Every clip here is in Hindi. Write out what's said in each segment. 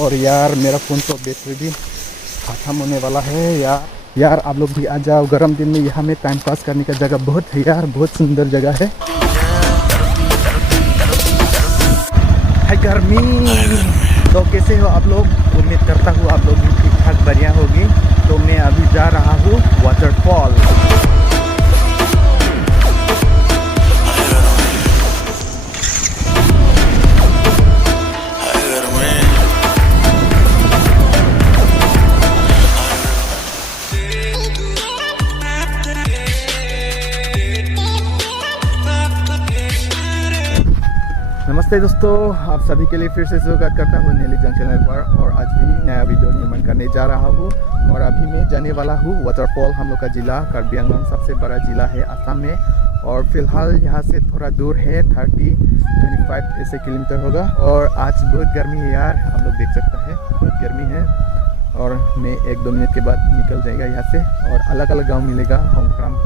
और यार मेरा फ़ोन तो बैटरी भी ख़त्म होने वाला है यार। यार आप लोग भी आ जाओ, गर्म दिन में यहाँ में टाइम पास करने का जगह बहुत है यार, बहुत सुंदर जगह है। हाय गर्मी, तो कैसे हो आप लोग? उम्मीद करता हूँ आप लोग भी ठीक ठाक बढ़िया होगी। तो मैं अभी जा रहा हूँ वाटरफॉल। नमस्ते दोस्तों, आप सभी के लिए फिर से स्वागत करता हूँ नेली जंग चैनल पर। और आज भी नया वीडियो निर्माण करने जा रहा हूँ और अभी मैं जाने वाला हूँ वाटरफॉल। हम लोग का ज़िला कार्बी आंगलॉन्ग सबसे बड़ा ज़िला है असम में, और फिलहाल यहाँ से थोड़ा दूर है, 30-25 ऐसे किलोमीटर होगा। और आज बहुत गर्मी है यार, आप लोग देख सकते हैं बहुत गर्मी है। और मैं 1-2 मिनट के बाद निकल जाएगा यहाँ से। और अलग अलग गाँव मिलेगा, होमक्राम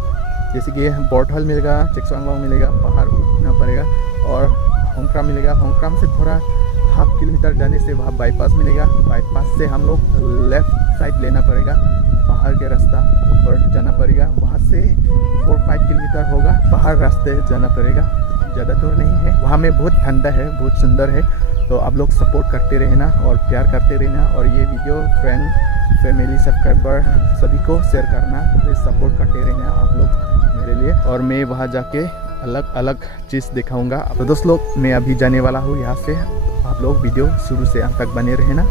जैसे कि बोर्टहल मिलेगा, चेकसवांग मिलेगा, पहाड़ उठना पड़ेगा। और होमक्राम मिलेगा, होमक्राम से थोड़ा हाफ किलोमीटर जाने से वहाँ बाईपास मिलेगा। बाईपास से हम लोग लेफ़्ट साइड लेना पड़ेगा, पहाड़ के रास्ता ऊपर जाना पड़ेगा। वहाँ से 4-5 किलोमीटर होगा, पहाड़ रास्ते जाना पड़ेगा, ज़्यादा दूर नहीं है। वहाँ में बहुत ठंडा है, बहुत सुंदर है। तो आप लोग सपोर्ट करते रहना और प्यार करते रहना। और ये वीडियो फ्रेंड, फैमिली, सब्सक्राइबर सभी को शेयर करना, प्लीज़ सपोर्ट करते रहना आप लोग मेरे लिए। और मैं वहाँ जाके अलग अलग चीज़ दिखाऊंगा। तो दोस्त लोग, मैं अभी जाने वाला हूँ यहाँ से। आप लोग वीडियो शुरू से अंत तक बने रहना।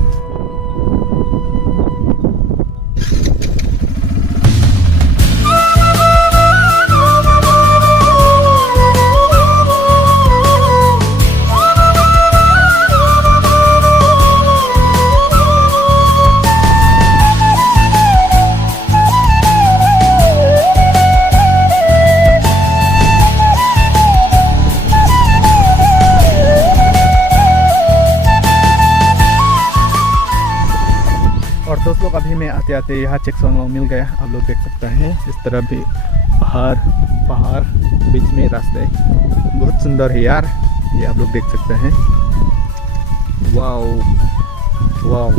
और दोस्त लोग, अभी मैं आते आते यहाँ चेकसवांग मिल गया। आप लोग देख सकते हैं इस तरह भी पहाड़ बीच में रास्ते, बहुत सुंदर है यार। ये आप लोग देख सकते हैं, वाओ वाओ।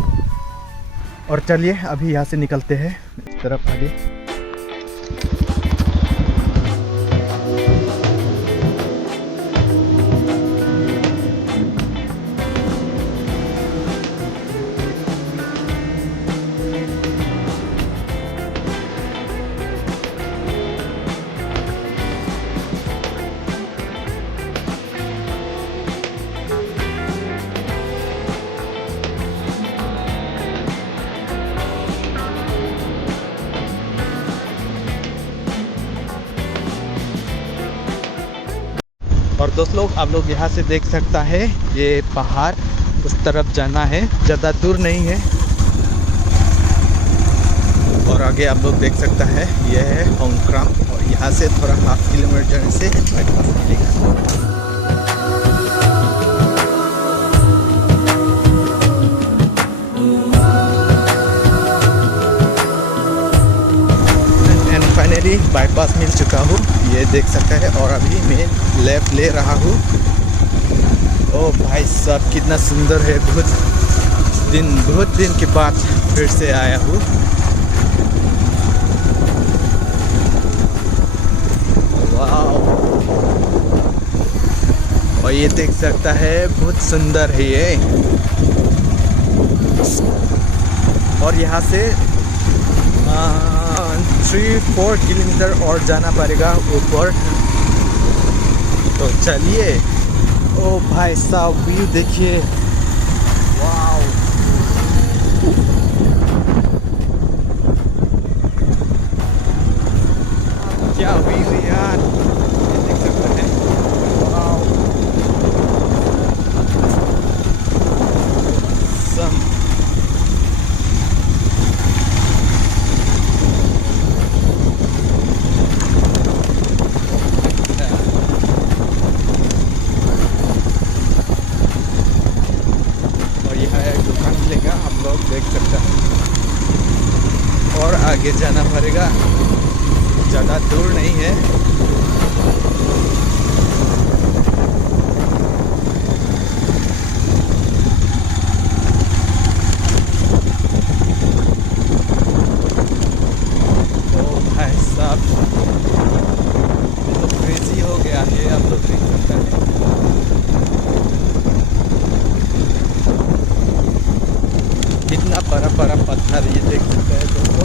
और चलिए अभी यहाँ से निकलते हैं इस तरफ आगे। और दोस्त लोग, आप लोग यहाँ से देख सकता है ये पहाड़, उस तरफ जाना है, ज़्यादा दूर नहीं है। और आगे आप लोग देख सकता है ये है होमक्राम, और यहाँ से थोड़ा हाफ किलोमीटर जाने से बाईपास मिलेगा। फाइनली बाईपास मिल चुका हूँ, ये देख सकता है। और अभी मैं लेफ्ट ले रहा हूँ। ओ भाई साहब, कितना सुंदर है। बहुत दिन के बाद फिर से आया हूँ। वाह, और ये देख सकता है बहुत सुंदर है ये। और यहाँ से 3-4 किलोमीटर और जाना पड़ेगा ऊपर। तो चलिए। ओ भाई साहब, व्यू देखिए, वाव। क्या व्यू यार, देख सकते हैं, वाव। देख सकते हैं। और आगे जाना पड़ेगा, ज़्यादा दूर नहीं है। और ये देख सकते हैं दोस्तों,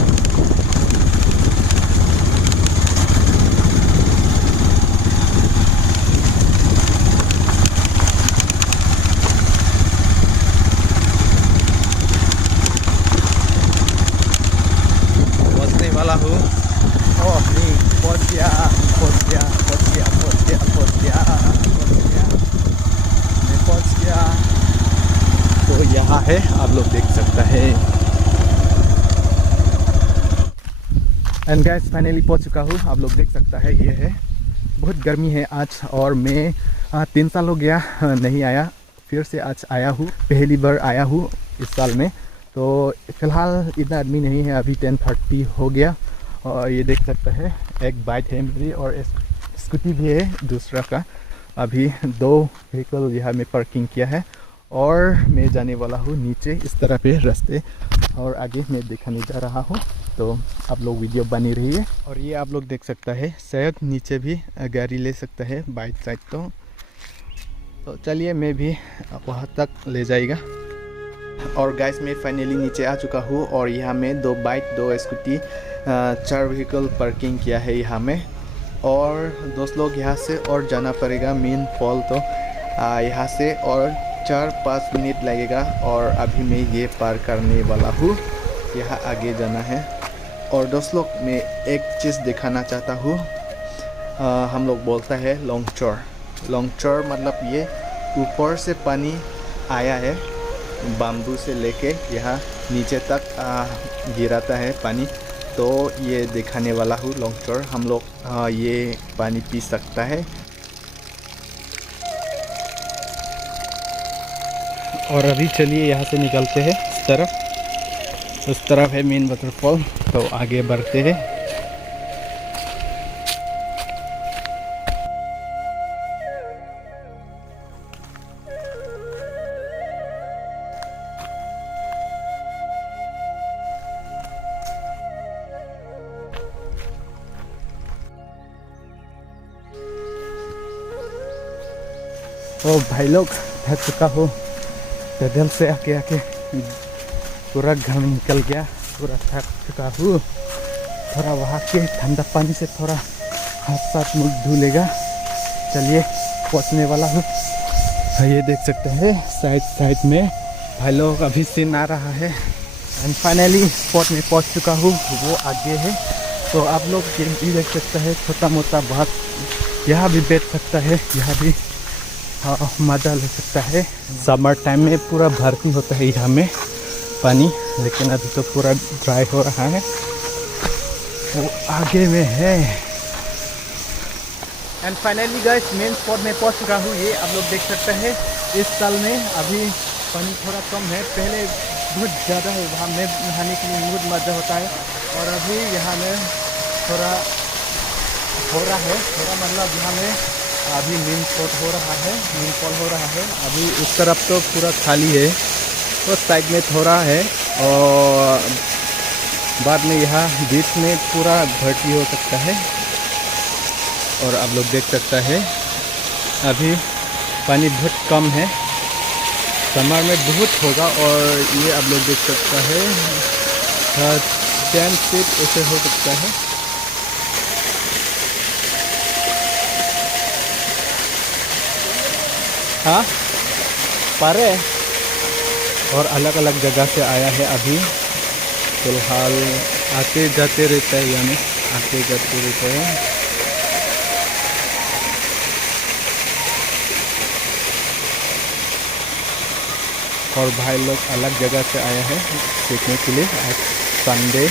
पहुंचने वाला हूँ। ओह नहीं, पहुंच गया पहुंच गया पहुंच गया पहुंच गया पहुंच गया पहुंच गया, मैं पहुंच गया। तो यहाँ है, आप लोग देख सकते हैं। एंड गाइस फाइनली पहुंच चुका हूँ, आप लोग देख सकता है। ये है, बहुत गर्मी है आज, और मैं 3 साल हो गया नहीं आया, फिर से आज आया हूँ, पहली बार आया हूँ इस साल में। तो फ़िलहाल इतना आदमी नहीं है, अभी 10:30 हो गया। और ये देख सकता है, एक बाइक है मेरी और स्कूटी भी है दूसरा का। अभी 2 व्हीकल यहाँ में पार्किंग किया है, और मैं जाने वाला हूँ नीचे इस तरह पे रास्ते, और आगे मैं दिखाने जा रहा हूँ। तो आप लोग वीडियो बनी रही है। और ये आप लोग देख सकता है, शायद नीचे भी गाड़ी ले सकता है बाइक साइड। तो चलिए, मैं भी वहाँ तक ले जाएगा। और गाइस मैं फाइनली नीचे आ चुका हूँ, और यहाँ में 2 बाइक 2 स्कूटी 4 व्हीकल पार्किंग किया है यहाँ में। और दोस्त लोग यहाँ से और जाना पड़ेगा मेन फॉल। तो यहाँ से और 4-5 मिनट लगेगा, और अभी मैं ये पार करने वाला हूँ, यहाँ आगे जाना है। और दोस्त लोग मैं एक चीज़ दिखाना चाहता हूँ। हम लोग बोलता है लॉन्गचोर। लॉन्गचोर मतलब ये ऊपर से पानी आया है, बाम्बू से लेके यहाँ नीचे तक गिराता है पानी। तो ये दिखाने वाला हूँ लॉन्गचोर। हम लोग ये पानी पी सकता है। और अभी चलिए यहाँ से निकलते हैं इस तरफ। उस तरफ है मेन वाटरफॉल, तो आगे बढ़ते हैं। ओ भाई लोग, थक चुका हूँ पैदल से आके आके, पूरा घाम निकल गया, पूरा थक चुका हूँ। थोड़ा वहाँ के ठंडा पानी से थोड़ा हाथ साथ मुँह धो लेगा। चलिए, पहुँचने वाला हूँ। ये देख सकते हैं साइड में भाई लोग अभी सीन आ रहा है। एंड फाइनली स्पॉट में पहुँच चुका हूँ, वो आगे है। तो आप लोग ये भी देख सकते हैं, छोटा मोटा बहुत यहाँ भी बैठ सकता है, यहाँ भी मज़ा ले सकता है। समर टाइम में पूरा भर्ती होता है यहाँ में पानी, लेकिन अभी तो पूरा ड्राई हो रहा है। वो आगे में है। And finally guys main spot में पहुंच चुका हूँ। ये आप लोग देख सकते हैं, इस साल में अभी पानी थोड़ा कम है, पहले बहुत ज़्यादा है। वहाँ में नहाने के लिए बहुत मज़ा होता है। और अभी यहाँ में थोड़ा हो रहा है, थोड़ा मतलब यहाँ में अभी मेन स्पॉट हो रहा है, मेन फॉल हो रहा है। अभी उस तरफ तो पूरा खाली है, तो साइड में थोड़ा है, और बाद में यहाँ बीच में पूरा भर्ती हो सकता है। और आप लोग देख सकता है, अभी पानी बहुत कम है, समर में बहुत होगा। और ये आप लोग देख सकता है 10 फीट ऐसे हो सकता है। हाँ, पारे। और अलग अलग जगह से आया है। अभी फिलहाल आते जाते रहता है, यानी आते जाते रहता है। और भाई लोग अलग जगह से आया है देखने के लिए, आज संडे।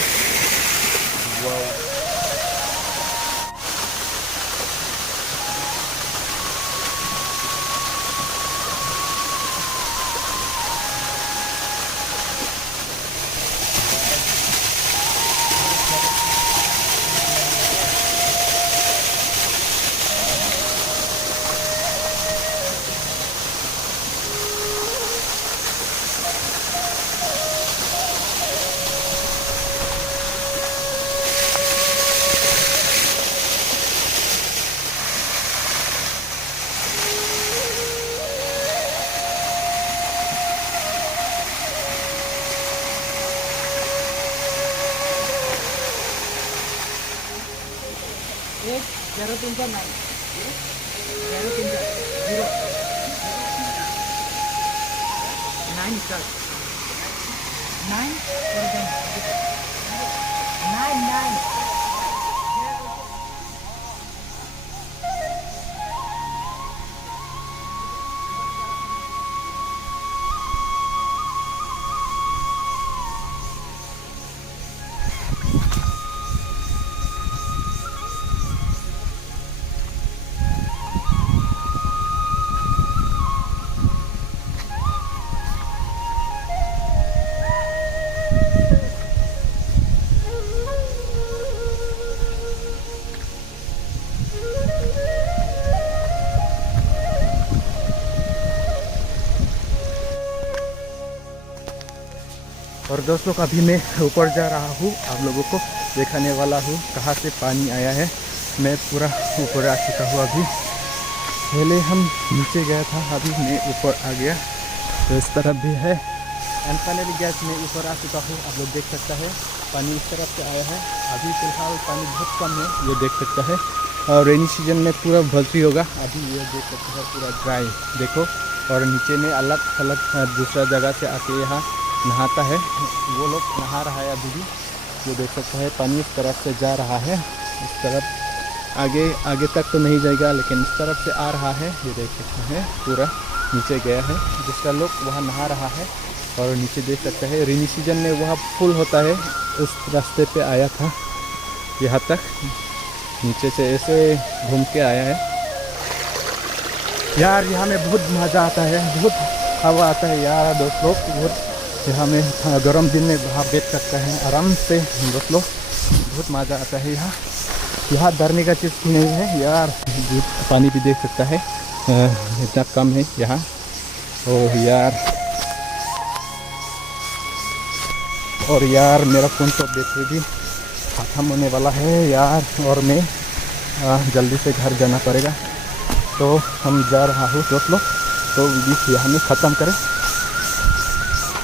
और दोस्त लोग अभी मैं ऊपर जा रहा हूँ, आप लोगों को दिखाने वाला हूँ कहाँ से पानी आया है। मैं पूरा ऊपर आ चुका हूँ। अभी पहले हम नीचे गया था, अभी मैं ऊपर आ गया। तो इस तरफ भी है एंड फाइनली गैस मैं ऊपर आ चुका हूँ। आप लोग देख सकता है पानी इस तरफ से आया है। अभी फिलहाल पानी बहुत कम है, ये देख सकता है। और रेनी सीजन में पूरा भर्ती होगा। अभी ये देख सकते हैं पूरा ड्राई देखो। और नीचे में अलग अलग दूसरा जगह से आके यहाँ नहाता है, वो लोग नहा रहा है अभी भी। ये देख सकते हैं पानी इस तरफ से जा रहा है, इस तरफ आगे तक तो नहीं जाएगा, लेकिन इस तरफ से आ रहा है। ये देख सकते हैं पूरा नीचे गया है, दूसरा लोग वहाँ नहा रहा है। और नीचे देख सकते हैं रेनी सीजन में वहाँ फुल होता है। उस रास्ते पे आया था यहाँ तक, नीचे से ऐसे घूम के आया है। यार यहाँ में बहुत मज़ा आता है, बहुत हवा आता है यार दोस्त लोग। बहुत यहाँ में गर्म दिन में वहाँ बैठ सकता है आराम से दोस्त लोग, बहुत मज़ा आता है यहाँ। यहाँ डरने का चीज़ नहीं है यार। पानी भी देख सकता है इतना कम है यहाँ। ओह यार, और यार मेरा फ़ोन तो बैटरी भी ख़त्म होने वाला है यार, और मैं जल्दी से घर जाना पड़ेगा। तो हम जा रहा हूँ दोस्त लोग, तो यहाँ में ख़त्म करें।